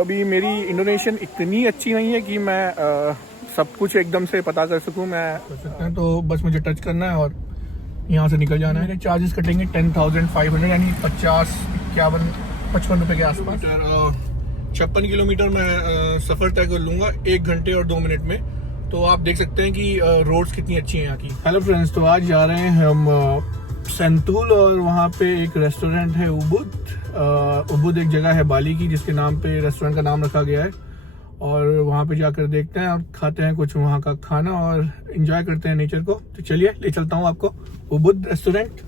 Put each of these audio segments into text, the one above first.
अभी मेरी इंडोनेशियन इतनी अच्छी नहीं है कि मैं सब कुछ एकदम से पता कर सकूं। मैं कर सकते हैं, तो बस मुझे टच करना है और यहाँ से निकल जाना है। मेरे चार्जेस कटेंगे 10,500 यानी 50, 51, 55 रुपये के आसपास। 56 किलोमीटर मैं सफ़र तय कर लूँगा 1 घंटे और 2 मिनट में। तो आप देख सकते हैं कि रोड्स कितनी अच्छी हैं यहाँ की। हेलो फ्रेंड्स, तो आज जा रहे हैं हम सेंतुल और वहाँ पे एक रेस्टोरेंट है उबुद एक जगह है बाली की जिसके नाम पे रेस्टोरेंट का नाम रखा गया है। और वहाँ पे जाकर देखते हैं और खाते हैं कुछ वहाँ का खाना और एंजॉय करते हैं नेचर को। तो चलिए ले चलता हूँ आपको उबुद रेस्टोरेंट।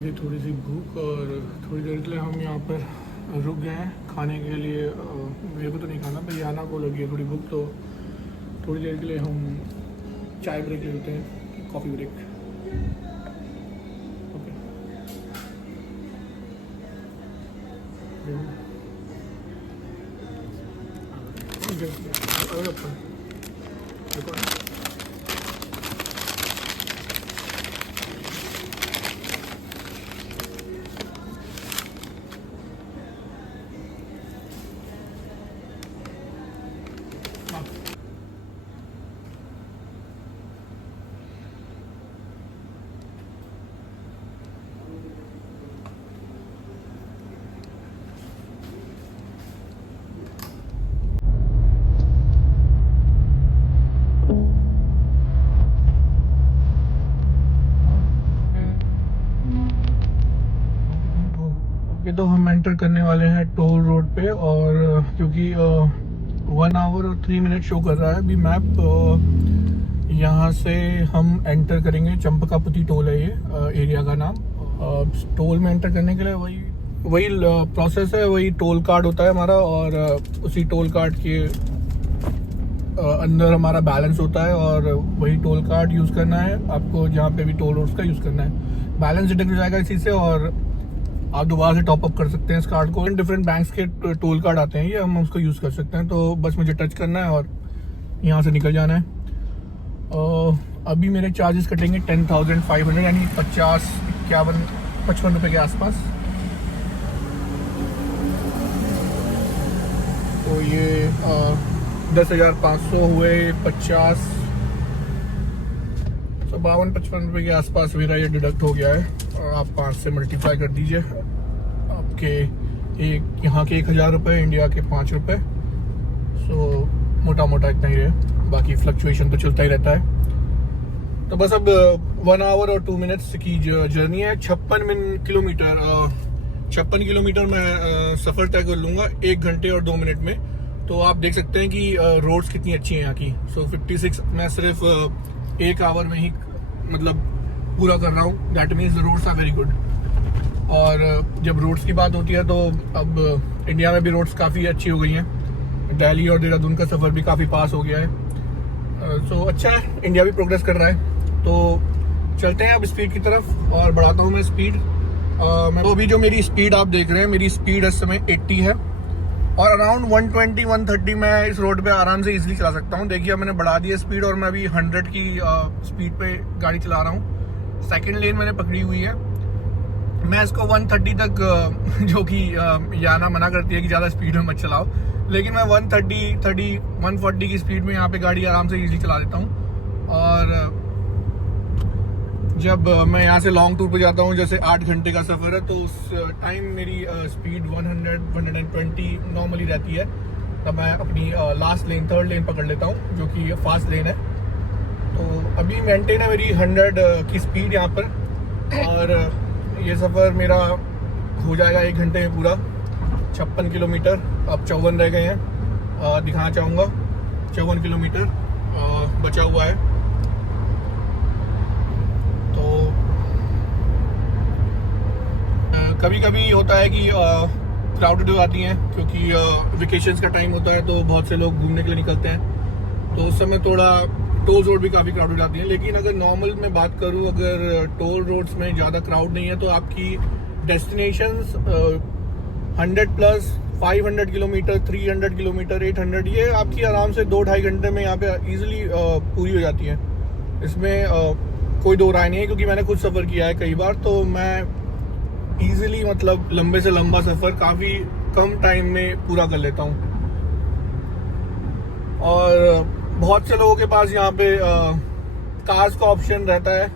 थोड़ी सी भूख और थोड़ी देर के लिए हम यहाँ पर रुक गए हैं खाने के लिए। मेरे को तो नहीं खाना, भाई आना को लगी है थोड़ी भूख, तो थोड़ी देर के लिए हम चाय ब्रेक लेते हैं, कॉफ़ी ब्रेक। ओके तो हम एंटर करने वाले हैं टोल रोड पे, और क्योंकि 1 आवर और 3 मिनट शो कर रहा है अभी मैप। यहाँ से हम एंटर करेंगे, चंपकापुती टोल है ये एरिया का नाम। टोल में एंटर करने के लिए वही प्रोसेस है, वही टोल कार्ड होता है हमारा, और उसी टोल कार्ड के अंदर हमारा बैलेंस होता है, और वही टोल कार्ड यूज़ करना है आपको जहाँ पे भी टोल रोड्स का यूज़ करना है। बैलेंस डिडक्ट हो जाएगा इसी से, और आप दोबारा से टॉप अप कर सकते हैं इस कार्ड को। डिफरेंट बैंक्स के टोल कार्ड आते हैं, ये हम उसको यूज़ कर सकते हैं। तो बस मुझे टच करना है और यहाँ से निकल जाना है। अभी मेरे चार्जेस कटेंगे 10,500 यानी 50, 51, 55 रुपये के आसपास। तो ये 10,500 हुए, 50, 52, 55 रुपये के आसपास मेरा ये डिडक्ट हो गया है। और आप 5 से मल्टीप्लाई कर दीजिए, आपके एक यहाँ के 1,000 रुपये, इंडिया के 5 रुपये। सो मोटा मोटा इतना ही है, बाकी फ्लक्चुएशन तो चलता ही रहता है। तो बस अब 1 आवर और 2 मिनट्स की जर्नी है। 56 किलोमीटर मैं सफ़र तय कर लूँगा 1 घंटे और 2 मिनट में। तो आप देख सकते हैं कि रोड्स कितनी अच्छी हैं यहाँ की। सो 56 मैं सिर्फ 1 आवर में ही मतलब पूरा कर रहा हूँ। That means the roads are very good. और जब रोड्स की बात होती है तो अब इंडिया में भी रोड्स काफ़ी अच्छी हो गई हैं। दिल्ली और देहरादून का सफ़र भी काफ़ी पास हो गया है। सो अच्छा है, इंडिया भी प्रोग्रेस कर रहा है। तो चलते हैं अब स्पीड की तरफ और बढ़ाता हूँ मैं स्पीड। मैं तो अभी जो मेरी स्पीड आप देख रहे हैं, मेरी स्पीड इस समय 80 है और अराउंड 120-130 मैं इस रोड पे आराम से इजीली चला सकता हूँ। देखिए मैंने बढ़ा दिया स्पीड और मैं अभी 100 की स्पीड पे गाड़ी चला रहा हूँ। सेकंड लेन मैंने पकड़ी हुई है। मैं इसको 130 तक जो कि याना मना करती है कि ज़्यादा स्पीड में मत चलाओ, लेकिन मैं 140 की स्पीड में यहाँ पे गाड़ी आराम से इजीली चला देता हूँ। और जब मैं यहाँ से लॉन्ग टूर पे जाता हूँ, जैसे 8 घंटे का सफ़र है, तो उस टाइम मेरी स्पीड 100-120 नॉर्मली रहती है। तब मैं अपनी लास्ट लेन, थर्ड लेन पकड़ लेता हूँ जो कि फास्ट लेन है। तो अभी मेंटेन है मेरी 100 की स्पीड यहाँ पर और ये सफ़र मेरा हो जाएगा 1 घंटे में पूरा। 56 किलोमीटर, अब 54 रह गए हैं। दिखाना चाहूँगा 54 किलोमीटर बचा हुआ है। तो कभी कभी होता है कि क्राउडेड हो जाती हैं, क्योंकि वेकेशंस का टाइम होता है तो बहुत से लोग घूमने के लिए निकलते हैं, तो उस समय थोड़ा टोल रोड भी काफ़ी क्राउडेड जाती है। लेकिन अगर नॉर्मल में बात करूं, अगर टोल रोड्स में ज़्यादा क्राउड नहीं है तो आपकी डेस्टिनेशंस 100+, 500 किलोमीटर, 300 किलोमीटर, 800, ये आपकी आराम से 2-2.5 घंटे में यहाँ पे इजीली पूरी हो जाती है। इसमें कोई दो राय नहीं है, क्योंकि मैंने खुद सफ़र किया है कई बार। तो मैं ईजिली मतलब लंबे से लंबा सफ़र काफ़ी कम टाइम में पूरा कर लेता हूँ। और बहुत से लोगों के पास यहाँ पे कार्स का ऑप्शन रहता है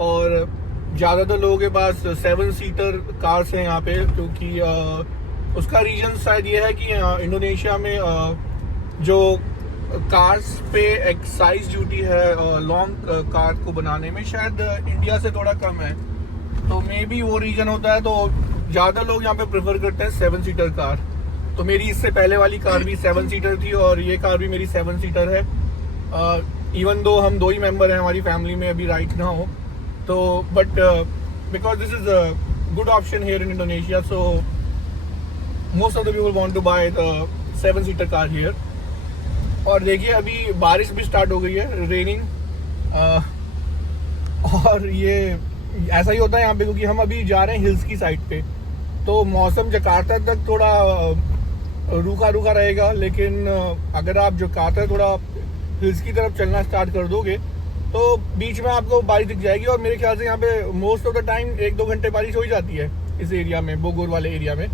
और ज़्यादातर लोगों के पास 7 सीटर कार्स हैं यहाँ पे, क्योंकि उसका रीज़न शायद ये है कि इंडोनेशिया में जो कार्स पे एक्साइज ड्यूटी है लॉन्ग कार को बनाने में शायद इंडिया से थोड़ा कम है, तो मे बी वो रीज़न होता है। तो ज़्यादा लोग यहाँ पे प्रेफर करते हैं 7 सीटर कार। तो मेरी इससे पहले वाली कार भी 7 सीटर थी और ये कार भी मेरी 7 सीटर है। इवन दो हम 2 ही मेंबर हैं हमारी फैमिली में अभी राइट ना हो, तो but because this is a good option here in Indonesia, so most of the people want to buy the 7 seater car here. और देखिए अभी बारिश भी स्टार्ट हो गई है, रेनिंग। और ये ऐसा ही होता है यहाँ पे, क्योंकि हम अभी जा रहे हैं हिल्स की साइड पे, तो मौसम जकार्ता तक थोड़ा रूखा रूखा रहेगा। लेकिन अगर आप जकार्ता थोड़ा हिल्स की तरफ चलना स्टार्ट कर दोगे तो बीच में आपको बारिश दिख जाएगी। और मेरे ख्याल से यहाँ पे मोस्ट ऑफ द टाइम 1-2 घंटे बारिश हो ही जाती है इस एरिया में, बोगोर वाले एरिया में।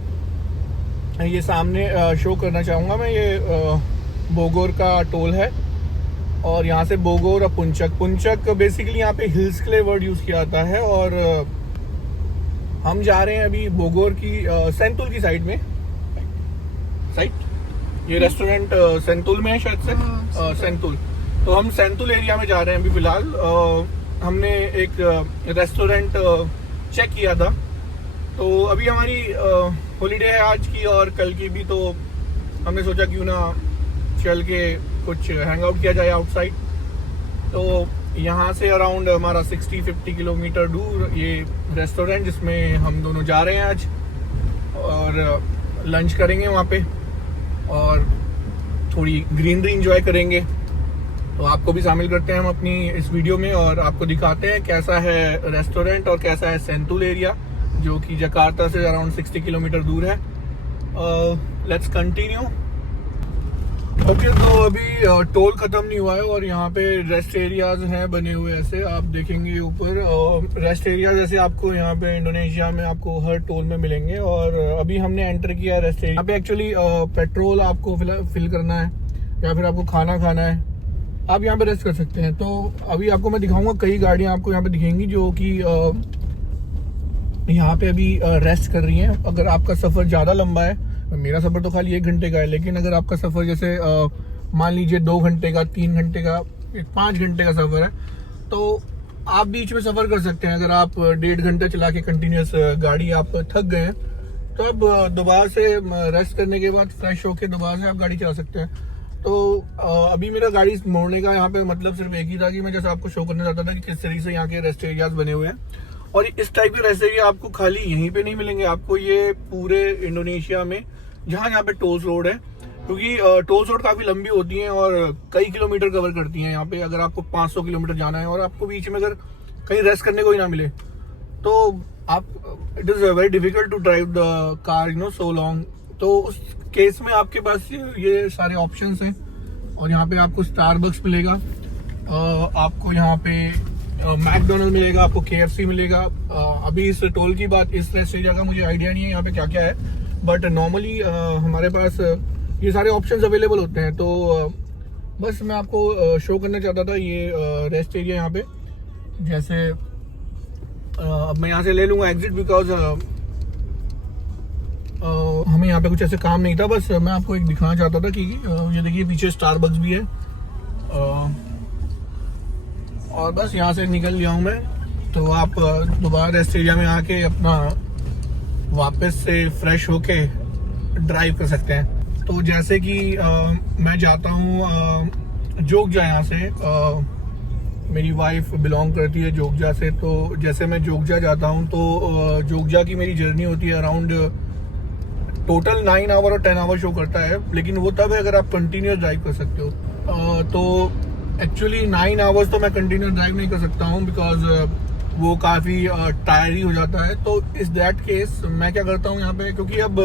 ये सामने शो करना चाहूँगा मैं, ये बोगोर का टोल है और यहाँ से बोगोर और पुंचक बेसिकली यहाँ पे हिल्स के लिए वर्ड यूज़ किया जाता है। और हम जा रहे हैं अभी बोगोर की सेंतुल की साइड में। ये रेस्टोरेंट सेंतुल में है शायद से, सेंतुल। तो हम सेंतुल एरिया में जा रहे हैं अभी फिलहाल। हमने एक रेस्टोरेंट चेक किया था, तो अभी हमारी हॉलीडे है आज की और कल की भी, तो हमने सोचा क्यों ना चल के कुछ हैंग आउट किया जाए आउटसाइड। तो यहाँ से अराउंड हमारा 60-50 किलोमीटर दूर ये रेस्टोरेंट, जिसमें हम दोनों जा रहे हैं आज और लंच करेंगे वहाँ पे और थोड़ी ग्रीनरी एंजॉय करेंगे। तो आपको भी शामिल करते हैं हम अपनी इस वीडियो में और आपको दिखाते हैं कैसा है रेस्टोरेंट और कैसा है सेंतुल एरिया, जो कि जकार्ता से अराउंड 60 किलोमीटर दूर है। Let's continue. ओके, तो अभी टोल ख़त्म नहीं हुआ है और यहाँ पे रेस्ट एरियाज हैं बने हुए, ऐसे आप देखेंगे ऊपर रेस्ट एरिया जैसे आपको यहाँ पे इंडोनेशिया में आपको हर टोल में मिलेंगे। और अभी हमने एंटर किया रेस्ट एरिया। यहाँ पे एक्चुअली पेट्रोल आपको फिल करना है या फिर आपको खाना खाना है, आप यहाँ पे रेस्ट कर सकते हैं। तो अभी आपको मैं दिखाऊंगा, कई गाड़ियाँ आपको यहाँ पे दिखेंगी जो कि यहाँ पे अभी रेस्ट कर रही हैं। अगर आपका सफ़र ज़्यादा लंबा है, मेरा सफ़र तो खाली 1 घंटे का है, लेकिन अगर आपका सफ़र जैसे मान लीजिए 2 घंटे का, 3 घंटे का, 5 घंटे का सफ़र है, तो आप बीच में सफ़र कर सकते हैं। अगर आप 1.5 घंटा चला के कंटिन्यूस गाड़ी आप थक गए हैं, तो अब दोबारा से रेस्ट करने के बाद फ्रेश होके दोबारा से आप गाड़ी चला सकते हैं। तो अभी मेरा गाड़ी मोड़ने का यहाँ पे मतलब सिर्फ एक ही था कि मैं जैसे आपको शो करना चाहता था कि किस तरीके से यहाँ के रेस्ट एरियाज बने हुए हैं। और इस टाइप के रेस्टोरेंट आपको खाली यहीं पे नहीं मिलेंगे, आपको ये पूरे इंडोनेशिया में जहाँ पे टोल्स रोड है, क्योंकि टोल्स रोड काफी लंबी होती हैं और कई किलोमीटर कवर करती हैं। यहाँ पे अगर आपको 500 किलोमीटर जाना है और आपको बीच में अगर कहीं रेस्ट करने को ही ना मिले तो आप it is very difficult to drive the car so long. तो उस केस में आपके पास ये सारे ऑप्शंस हैं। और यहाँ पे आपको स्टारबक्स मिलेगा, आपको यहाँ पे मैकडोनल्ड मिलेगा, आपको KFC मिलेगा। अभी इस टोल की बात, इस रेस्ट एरिया का मुझे आइडिया नहीं है यहाँ पे क्या क्या है, बट नॉर्मली हमारे पास ये सारे ऑप्शंस अवेलेबल होते हैं। तो बस मैं आपको शो करना चाहता था ये रेस्ट एरिया यहाँ पे। जैसे अब मैं यहाँ से ले लूँगा एग्जिट, बिकॉज हमें यहाँ पे कुछ ऐसे काम नहीं था, बस मैं आपको एक दिखाना चाहता था कि ये देखिए पीछे स्टारबक्स भी है। और बस यहाँ से निकल गया हूँ मैं। तो आप दोबारा रेस्ट एरिया में आके अपना वापस से फ्रेश होके ड्राइव कर सकते हैं। तो जैसे कि मैं जाता हूँ जोगजा, यहाँ से मेरी वाइफ बिलोंग करती है जोगजा से। तो जैसे मैं जोगजा जाता हूँ तो जोगजा की मेरी जर्नी होती है अराउंड टोटल 9 आवर और 10 आवर शो करता है, लेकिन वो तब है अगर आप कंटिन्यूस ड्राइव कर सकते हो। तो एक्चुअली 9 आवर्स तो मैं कंटिन्यूस ड्राइव नहीं कर सकता हूँ, बिकॉज वो काफ़ी टायरी हो जाता है। तो इस दैट केस मैं क्या करता हूँ यहाँ पे, क्योंकि अब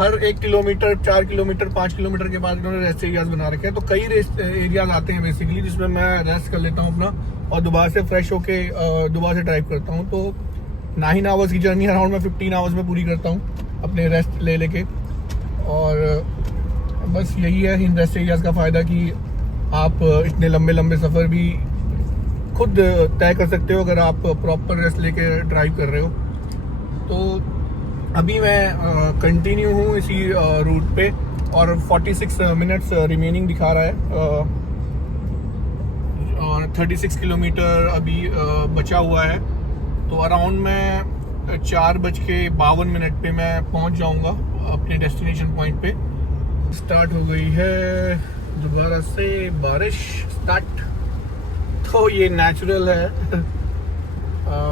हर 1 किलोमीटर, 4 किलोमीटर, 5 किलोमीटर के बाद इन्होंने रेस्ट एरियाज बना रखे हैं। तो कई रेस्ट एरियाज आते हैं बेसिकली, जिसमें मैं रेस्ट कर लेता हूँ अपना और दोबारा से फ्रेश होके दोबारा से ड्राइव करता हूँ। तो 9 आवर्स की जर्नी अराउंड मैं 15 आवर्स में पूरी करता हूँ अपने रेस्ट ले लेके। और बस यही है इन रेस्ट एरियाज का फ़ायदा कि आप इतने लंबे लंबे सफ़र भी खुद तय कर सकते हो अगर आप प्रॉपर रेस्ट लेके ड्राइव कर रहे हो। तो अभी मैं कंटिन्यू हूँ इसी रूट पे और 46 मिनट्स रिमेनिंग दिखा रहा है और 36 किलोमीटर अभी बचा हुआ है। तो अराउंड मैं 4:52 पे मैं पहुंच जाऊंगा अपने डेस्टिनेशन पॉइंट पे। स्टार्ट हो गई है दोबारा से बारिश स्टार्ट। तो ये नेचुरल है,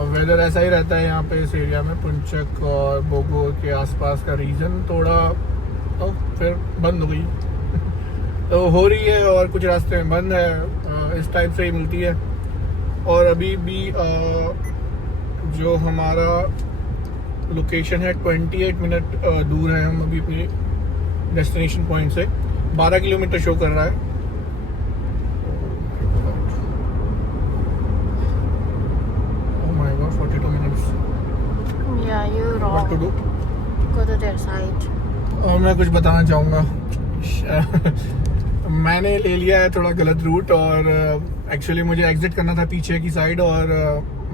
वेदर ऐसा ही रहता है यहाँ पे इस एरिया में, पुंचक और बोगोर के आसपास का रीजन। थोड़ा तो फिर बंद हो गई तो हो रही है और कुछ रास्ते में बंद है, इस टाइप से ही मिलती है। और अभी भी जो हमारा लोकेशन है 28 मिनट दूर है, हम अभी अपने डेस्टिनेशन पॉइंट से 12 किलोमीटर शो कर रहा है। Oh my God, 42 minutes. Yeah, you're wrong. What to do? Go to their side. और मैं कुछ बताना चाहूँगा मैंने ले लिया है थोड़ा गलत रूट और एक्चुअली मुझे एग्जिट करना था पीछे की साइड और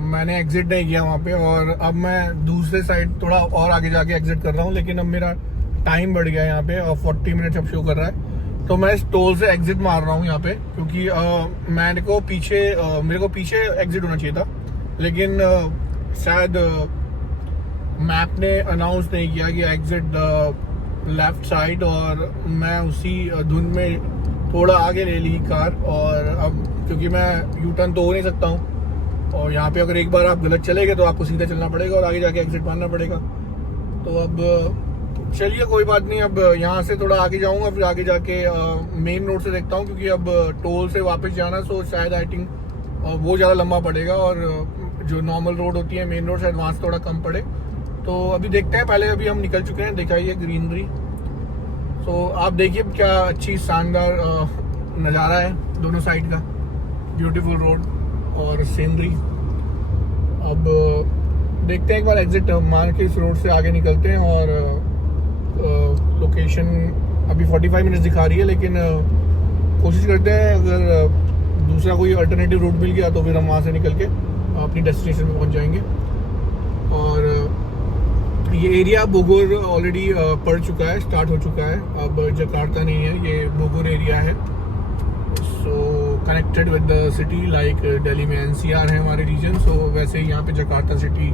मैंने एग्जिट नहीं किया वहाँ पे। और अब मैं दूसरे साइड थोड़ा और आगे जाके एग्जिट कर रहा हूँ, लेकिन अब मेरा टाइम बढ़ गया यहाँ पे और 40 मिनट अब शो कर रहा है। तो मैं इस टोल से एग्जिट मार रहा हूँ यहाँ पे, क्योंकि मेरे को पीछे एग्जिट होना चाहिए था, लेकिन शायद मैप ने अनाउंस नहीं किया कि एग्जिट लेफ्ट साइड, और मैं उसी धुंध में थोड़ा आगे ले ली कार। और अब क्योंकि मैं यू टर्न तो हो नहीं सकता हूँ और यहाँ पे अगर एक बार आप गलत चले गए तो आपको सीधा चलना पड़ेगा और आगे जाके एग्जिट मारना पड़ेगा। तो अब चलिए कोई बात नहीं, अब यहाँ से थोड़ा आगे जाऊँगा, फिर आगे जाके मेन रोड से देखता हूँ, क्योंकि अब टोल से वापस जाना तो शायद आई थिंक वो ज़्यादा लंबा पड़ेगा और जो नॉर्मल रोड होती है मेन रोड से एडवांस थोड़ा कम पड़े। तो अभी देखते हैं, पहले अभी हम निकल चुके हैं, देखा ही है ग्रीनरी। तो आप देखिए क्या अच्छी शानदार नज़ारा है दोनों साइड का, ब्यूटीफुल रोड और सीनरी। अब देखते हैं, एक बार एग्जिट मार के इस रोड से आगे निकलते हैं। और लोकेशन अभी 45 मिनट्स दिखा रही है, लेकिन कोशिश करते हैं अगर दूसरा कोई अल्टरनेटिव रूट मिल गया तो फिर हम वहाँ से निकल के अपनी डेस्टिनेशन पे पहुँच जाएंगे। और ये एरिया बोगोर ऑलरेडी पड़ चुका है, स्टार्ट हो चुका है, अब जकार्ता नहीं है, ये बोगोर एरिया है। सो connected with the city, like Delhi में NCR है हमारे रीजन, सो वैसे ही यहाँ पे जकार्ता सिटी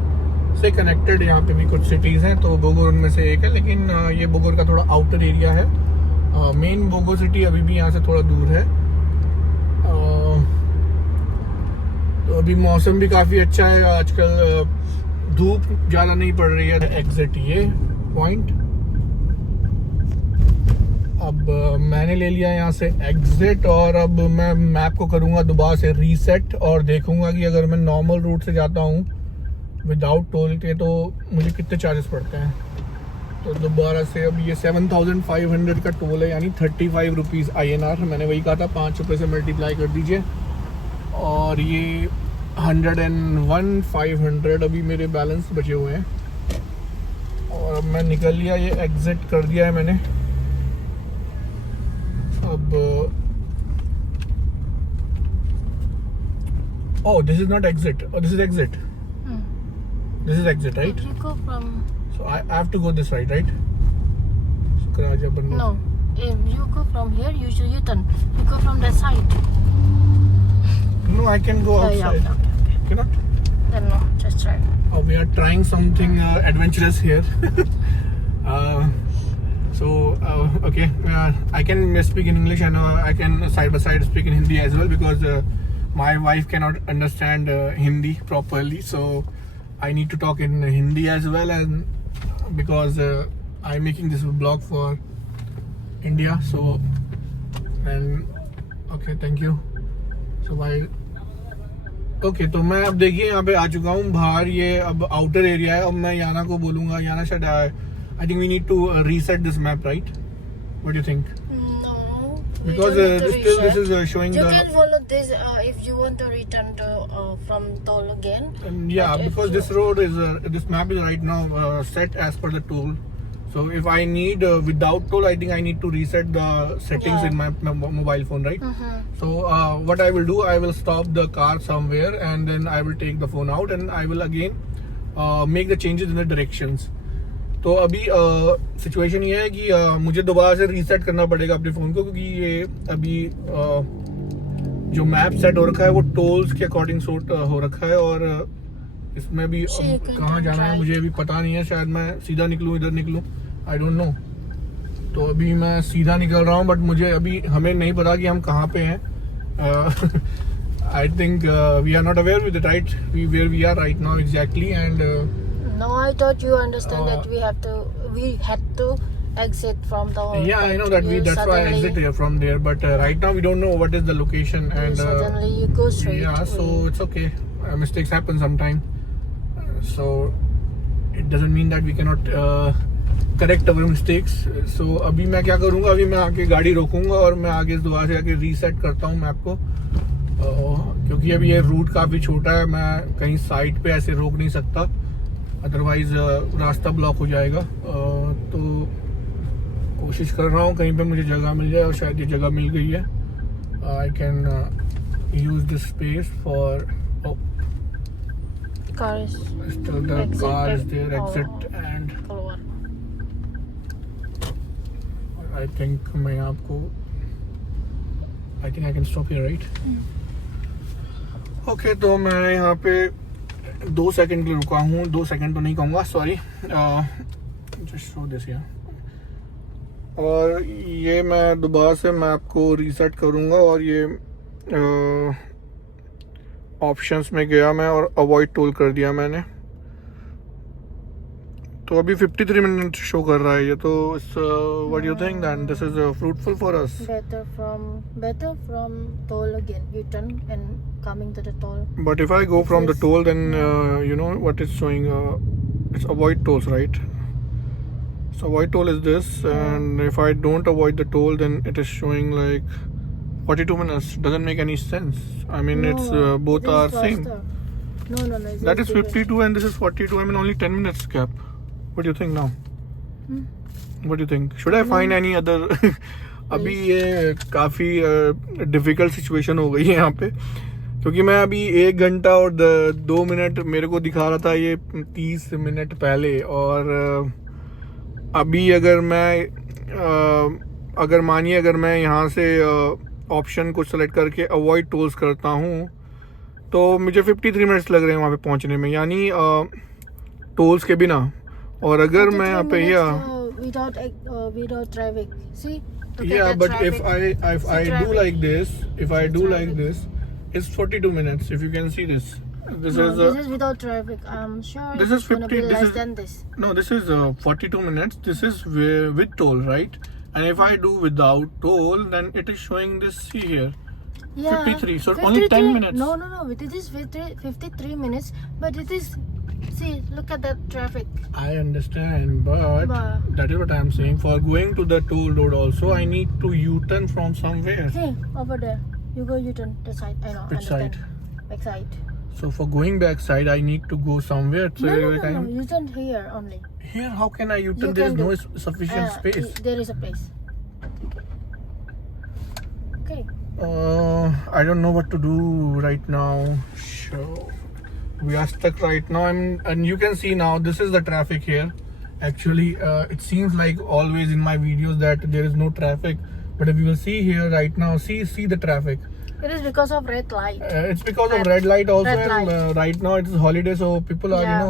से कनेक्टेड यहाँ पे भी कुछ सिटीज़ हैं, तो बोगोर उनमें से एक है। लेकिन ये बोगोर का थोड़ा आउटर एरिया है, मेन बोगोर सिटी अभी भी यहाँ से थोड़ा दूर है। तो अभी मौसम भी काफ़ी अच्छा है आजकल, धूप ज़्यादा नहीं पड़ रही है। एग्जिट ये पॉइंट, अब मैंने ले लिया यहाँ से एग्जिट, और अब मैं मैप को करूँगा दोबारा से रीसेट और देखूँगा कि अगर मैं नॉर्मल रूट से जाता हूँ विदाउट टोल के तो मुझे कितने चार्जेस पड़ते हैं। तो दोबारा से अब ये 7,500 का टोल है, यानी 35 रुपीज़ INR। मैंने वही कहा था, 5 रुपये से मल्टीप्लाई कर दीजिए। और ये 101,500 अभी मेरे बैलेंस बचे हुए हैं। और अब मैं निकल लिया, ये एग्जिट कर दिया है मैंने। अब oh, this is not exit. Oh, this is exit. This is exit, right? If you go from So I have to go this right? no, if you go from here, you should U-turn. You go from that side. No, I can go outside. Okay. Cannot? Then no, just try. Oh, we are trying something adventurous here. Okay, I can speak in English and I can side by side speak in Hindi as well, because my wife cannot understand Hindi properly, so I need to talk in Hindi as well, and because I'm making this vlog for India, so and okay, thank you. So bye. Okay तो मैं अब देखिए यहाँ पे आ चुका हूँ बाहर, ये अब आउटर एरिया है। अब मैं याना को बोलूँगा, याना शायद I think we need to reset this map, right? What do you think? No. Because this is showing You the can follow this if you want to return to from toll again. yeah, But if because you- this road is this map is right now set as per the toll. So if I need without toll, I think I need to reset the settings Yeah. in my mobile phone, right? Mhm. So what I will do, I will stop the car somewhere and then I will take the phone out and I will again make the changes in the directions. तो अभी situation ये है कि मुझे दोबारा से reset करना पड़ेगा अपने फ़ोन को, क्योंकि ये अभी जो मैप सेट हो रखा है वो टोल्स के अकॉर्डिंग सूट हो रखा है, और इसमें भी कहाँ जाना है मुझे अभी पता नहीं है। शायद मैं सीधा निकलूँ, इधर निकलूँ, आई डोंट नो। तो अभी मैं सीधा निकल रहा हूँ, बट मुझे अभी हमें नहीं पता कि हम कहाँ पे हैं। I think we are not aware with right where we are right now exactly, and No, I thought you understand that we had to exit from the. yeah, I know that that's why I exit here from there, but right now we don't know what is the location, and Suddenly you go straight. yeah, so it's okay. Mistakes happen sometime, so it doesn't mean that we cannot correct our mistakes. So अभी मैं क्या करूँगा, अभी मैं आके गाड़ी रोकूंगा और मैं आगे दोबारा से आके रीसेट करता हूँ मैप को, क्योंकि अभी ये रूट काफ़ी छोटा है, मैं कहीं साइड पे ऐसे रोक नहीं सकता, अदरवाइज रास्ता ब्लॉक हो जाएगा। तो कोशिश कर रहा हूँ कहीं पे मुझे जगह मिल जाए, और शायद ये जगह मिल गई है। I can use this space for Car is still the exit car is and- there, exit, and keluar. I think मैं आपको I think I can stop here, right? Okay, तो मैं यहाँ पे 2 सेकंड के लिए रुका हूँ। 2 सेकंड तो नहीं कहूँगा, sorry, just show this here. और ये मैं दोबारा से मैप को रीसेट करूँगा, और ये ऑप्शंस में गया मैं और अवॉइड टोल कर दिया मैंने। तो अभी 53 मिनट शो कर रहा है ये, तो what you think that this is fruitful for us? Better from toll again. You turn and coming to the toll. But if I go from the toll, then you know what it's showing, it's avoid tolls, right? So avoid toll is this, and if I don't avoid the toll, then it is showing like 42 minutes. Doesn't make any sense. I mean, it's both this are is same. faster. No. That is 52 and this is 42. I mean, only 10 minutes gap. What do you think now? What do you think? Should I find any other? अभी ये काफ़ी difficult situation हो गई है यहाँ पे, क्योंकि मैं अभी 1 घंटा और 2 मिनट मेरे को दिखा रहा था ये 30 मिनट पहले, और अभी अगर मानिए अगर मैं यहाँ से ऑप्शन को सेलेक्ट करके अवॉइड टोल्स करता हूँ तो मुझे 53 मिनट्स लग रहे हैं वहाँ पे पहुँचने में, यानी टोल्स के बिना। और अगर मैं यहाँ पे without traffic. See? Yeah, but if I do like this, It's 42 minutes. If you can see this. This No, is this is without traffic. I'm sure this it's is gonna 50. be This less is than this. no. This is 42 minutes. This is with toll, right? And if I do without toll, then it is showing this. See here, Yeah. 53. So only 10 minutes. No. It is 53 minutes, but it is. See, look at that traffic. I understand, but But- that is what I am saying. For going to the toll road, also I need to U-turn from somewhere. Hey, over there. You go U-turn the side. I know. Which understand. side? Back side. So for going back side, I need to go somewhere. So No. every time U-turn here only. here, how can I U-turn? You There is can no do. sufficient space. There is a place. Okay. I don't know what to do right now. So we are stuck right now. And you can see now this is the traffic here. Actually, it seems like always in my videos that there is no traffic, but if you will see here right now, see the traffic. It is because of red light. It's because of red light also. Red And, light. right now it is holiday, so people are Yeah.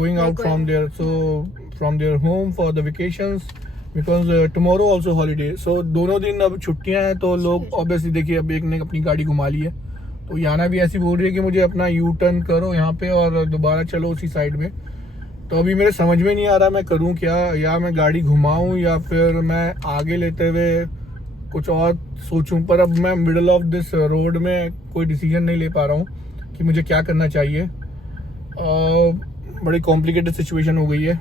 going They're out from going. from their home for the vacations. Because tomorrow also holiday. So दोनों दिन अब छुट्टियां हैं तो लोग obviously देखिए अब एक ने अपनी गाड़ी घुमा ली है तो याना भी ऐसी बोल रही है कि मुझे अपना यू टर्न करो यहाँ पे और दोबारा चलो उसी साइड में। तो अभी मेरे समझ में नहीं आ रहा मैं करूँ क्या, या मैं गाड़ी घुमाऊँ या फिर मैं आगे लेते हुए कुछ और सोचूं। पर अब मैं मिडल ऑफ दिस रोड में कोई डिसीजन नहीं ले पा रहा हूँ कि मुझे क्या करना चाहिए। बड़ी कॉम्प्लिकेटेड सिचुएशन हो गई है।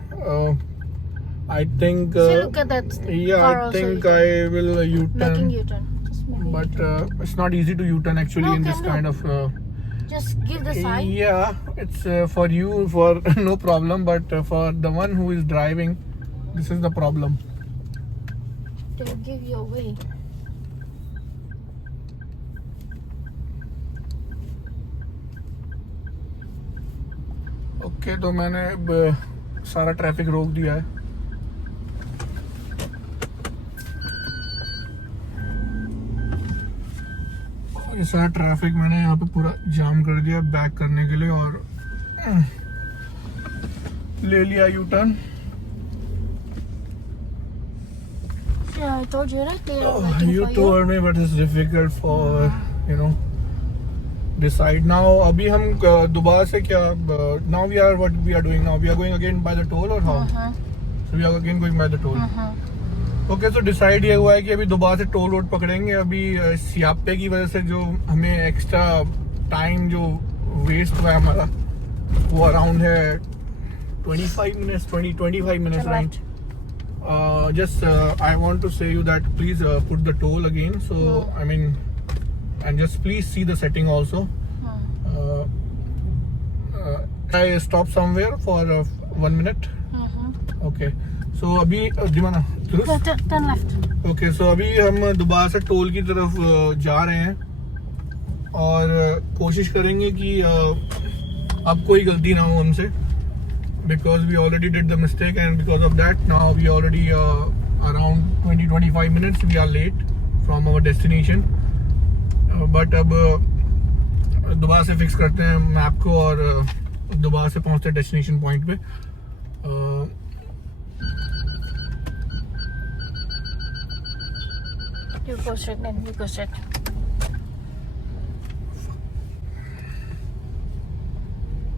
I think See, look at that. yeah, car I also think you can- I will making U-turn, U-turn. Just making but U-turn. it's not easy to U-turn actually No, in can this do. kind of. Just give the sign. Yeah, it's for you for no problem, but for the one who is driving, this is the problem. They'll give you a way. Okay, तो मैंने अब सारा traffic रोक दिया है। ये सारा traffic मैंने यहाँ पे पूरा जाम कर दिया बैक करने के लिए और ले लिया U turn. Yeah, I told you right. They are waiting You for you. told me, but it's difficult for decide now. अभी हम दोबारा से क्या now we are what we are doing now, we are going again by the toll or how? So we are again going by the toll. Okay, तो decide ये हुआ है कि अभी दोबारा से टोल रोड पकड़ेंगे। अभी सियापे की वजह से जो हमें एक्स्ट्रा टाइम जो वेस्ट हुआ है हमारा वो अराउंड है 25 minutes right. Just I want to say you that please put the toll again, so I mean, and just please see the setting also. I stop somewhere for 1 minute. Okay, so अभी दिमाना Turn left. Okay, सो अभी हम दोबारा से toll की तरफ जा रहे हैं और कोशिश करेंगे कि अब कोई गलती ना हो हमसे, because we already did the mistake and because of that now we already around 20-25 minutes we are late from our destination. But अब दोबारा से फिक्स करते हैं मैप को और दोबारा से पहुंचते हैं डेस्टिनेशन पॉइंट पे। You go straight, then you go straight.